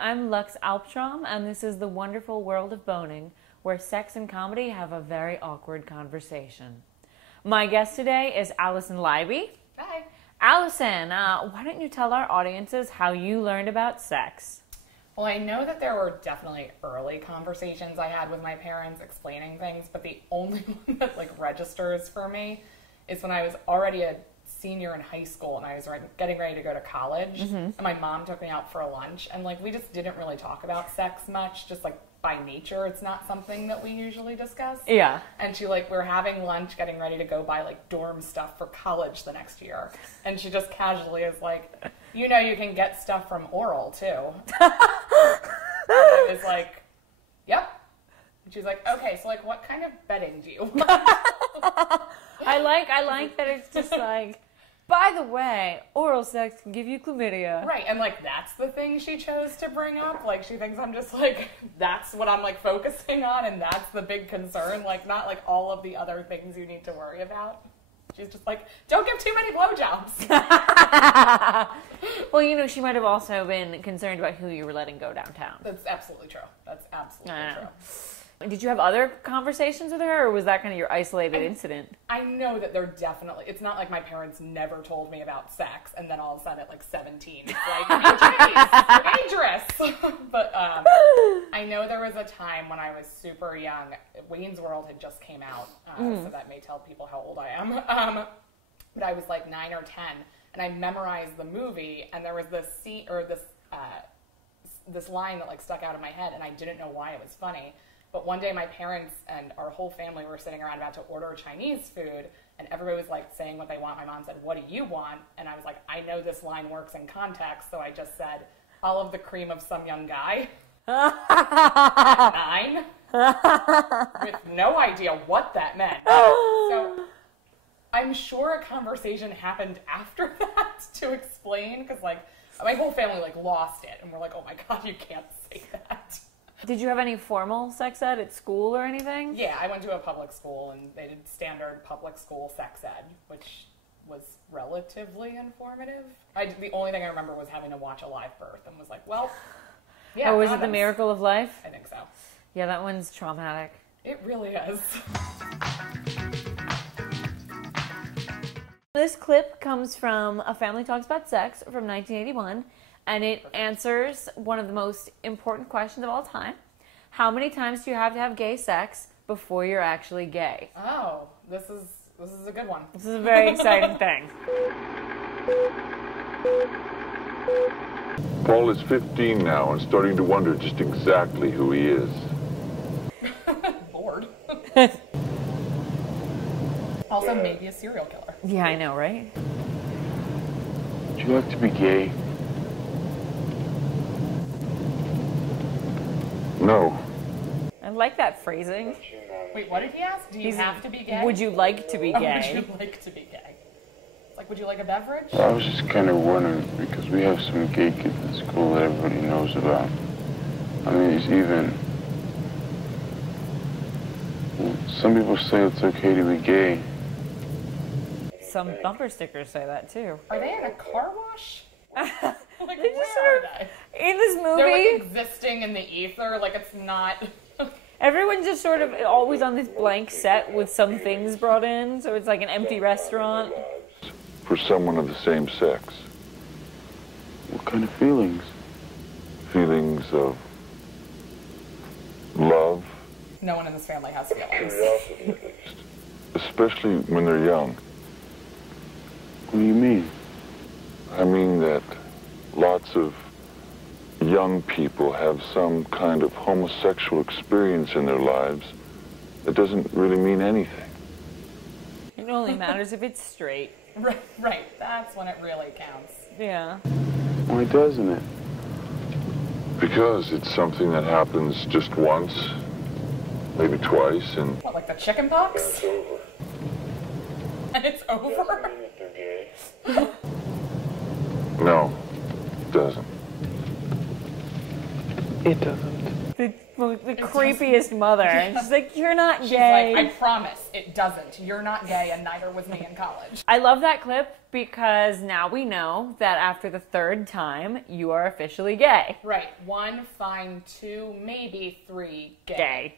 I'm Lux Alptrom, and this is the wonderful world of boning, where sex and comedy have a very awkward conversation. My guest today is Alison Leiby. Hi. Alison, why don't you tell our audiences how you learned about sex? Well, I know that there were definitely early conversations I had with my parents explaining things, but the only one that registers for me is when I was already a senior in high school and I was getting ready to go to college, and my mom took me out for a lunch, and we just didn't really talk about sex much, just by nature it's not something that we usually discuss. Yeah. And she we were having lunch, getting ready to go buy dorm stuff for college the next year, and she just casually is you can get stuff from oral too. I was yep. And she's okay, so what kind of bedding do you want? I like that it's just by the way, oral sex can give you chlamydia. Right, and that's the thing she chose to bring up. She thinks I'm just that's what I'm focusing on, and that's the big concern. Not all of the other things you need to worry about. She's just don't give too many blowjobs. Well, she might have also been concerned about who you were letting go downtown. That's absolutely true. That's absolutely true. Did you have other conversations with her, or was that kind of your isolated incident? I know that they're definitely, it's not my parents never told me about sex, and then all of a sudden at 17, it's dangerous. But I know there was a time when I was super young, Wayne's World had just came out, so that may tell people how old I am. But I was 9 or 10, and I memorized the movie, and there was this scene, or this line that stuck out in my head, and I didn't know why it was funny. But one day my parents and our whole family were sitting around about to order Chinese food, and everybody was saying what they want. My mom said, "What do you want?" And I was I know this line works in context, so I just said, "All of the cream of some young guy." At 9. With no idea what that meant. So I'm sure a conversation happened after that to explain, because my whole family lost it, and we're oh my God, you can't say that. Did you have any formal sex ed at school or anything? Yeah, I went to a public school, and they did standard public school sex ed, which was relatively informative. The only thing I remember was having to watch a live birth, and was well, yeah. Oh, was it The Miracle of Life? I think so. Yeah, that one's traumatic. It really is. This clip comes from A Family Talks About Sex from 1981. And it answers one of the most important questions of all time. How many times do you have to have gay sex before you're actually gay? Oh, this is a good one. This is a very exciting thing. Paul is 15 now and starting to wonder just exactly who he is. Bored. Also, maybe a serial killer. Yeah, I know, right? Would you like to be gay? No. I like that phrasing. Wait, what did he ask? Do you have to be gay? Would you like to be gay? Would you like to be gay? It's would you like a beverage? I was just kind of wondering, because we have some gay kids at school that everybody knows about. I mean, it's even... Some people say it's okay to be gay. Some bumper stickers say that, too. Are they in a car wash? They just sort of, in this movie, they're existing in the ether, it's not. Everyone's just sort of always on this blank set with some things brought in, so it's an empty restaurant. For someone of the same sex. What kind of feelings? Feelings of love. No one in this family has feelings. Especially when they're young. What do you mean? I mean that lots of young people have some kind of homosexual experience in their lives that doesn't really mean anything. It only matters if it's straight. Right. That's when it really counts. Yeah. Why doesn't it? Because it's something that happens just once, maybe twice, and... What, the chicken pox? And it's over? No, it doesn't. It doesn't. the creepiest mother. And she's like, you're not She's gay. like, I promise it doesn't. You're not gay, and neither was me in college. I love that clip because now we know that after the third time, you are officially gay. Right. 1, fine, 2, maybe 3, gay. Gay.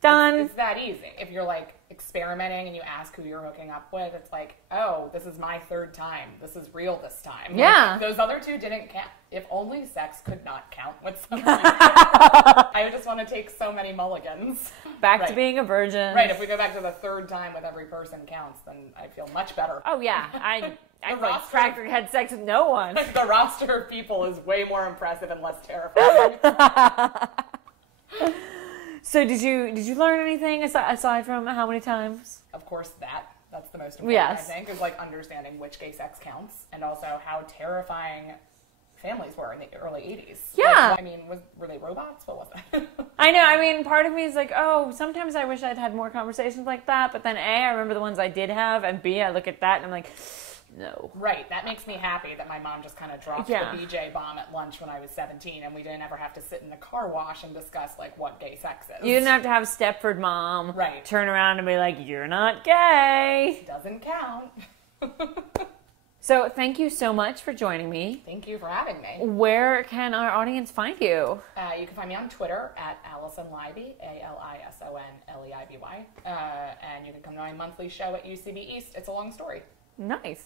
Done. It's that easy. If you're like experimenting and you ask who you're hooking up with, it's like, oh, this is my third time. This is real this time. Yeah. Like, those other 2 didn't count. If only sex could not count with some people. I just want to take so many mulligans. Back to being a virgin. Right. If we go back to the third time with every person counts, then I feel much better. Oh, yeah. I roster- practically had sex with no one. The roster of people is way more impressive and less terrifying. So did you learn anything aside from how many times? Of course, that's the most important, Yes. I think, is like understanding which gay sex counts, and also how terrifying families were in the early 80s. Yeah. Like, I mean, were they robots? What was it? I know. I mean, part of me is like, oh, sometimes I wish I'd had more conversations like that. But then A, I remember the ones I did have, and B, I look at that and I'm like, no. Right. That makes me happy that my mom just kind of dropped the BJ bomb at lunch when I was 17, and we didn't ever have to sit in the car wash and discuss like what gay sex is. You didn't have to have Stepford mom Right. turn around and be like, you're not gay. Doesn't count. So thank you so much for joining me. Thank you for having me. Where can our audience find you? You can find me on Twitter at Alison Leiby, ALISONLEIBY. And you can come to my monthly show at UCB East. It's a long story. Nice.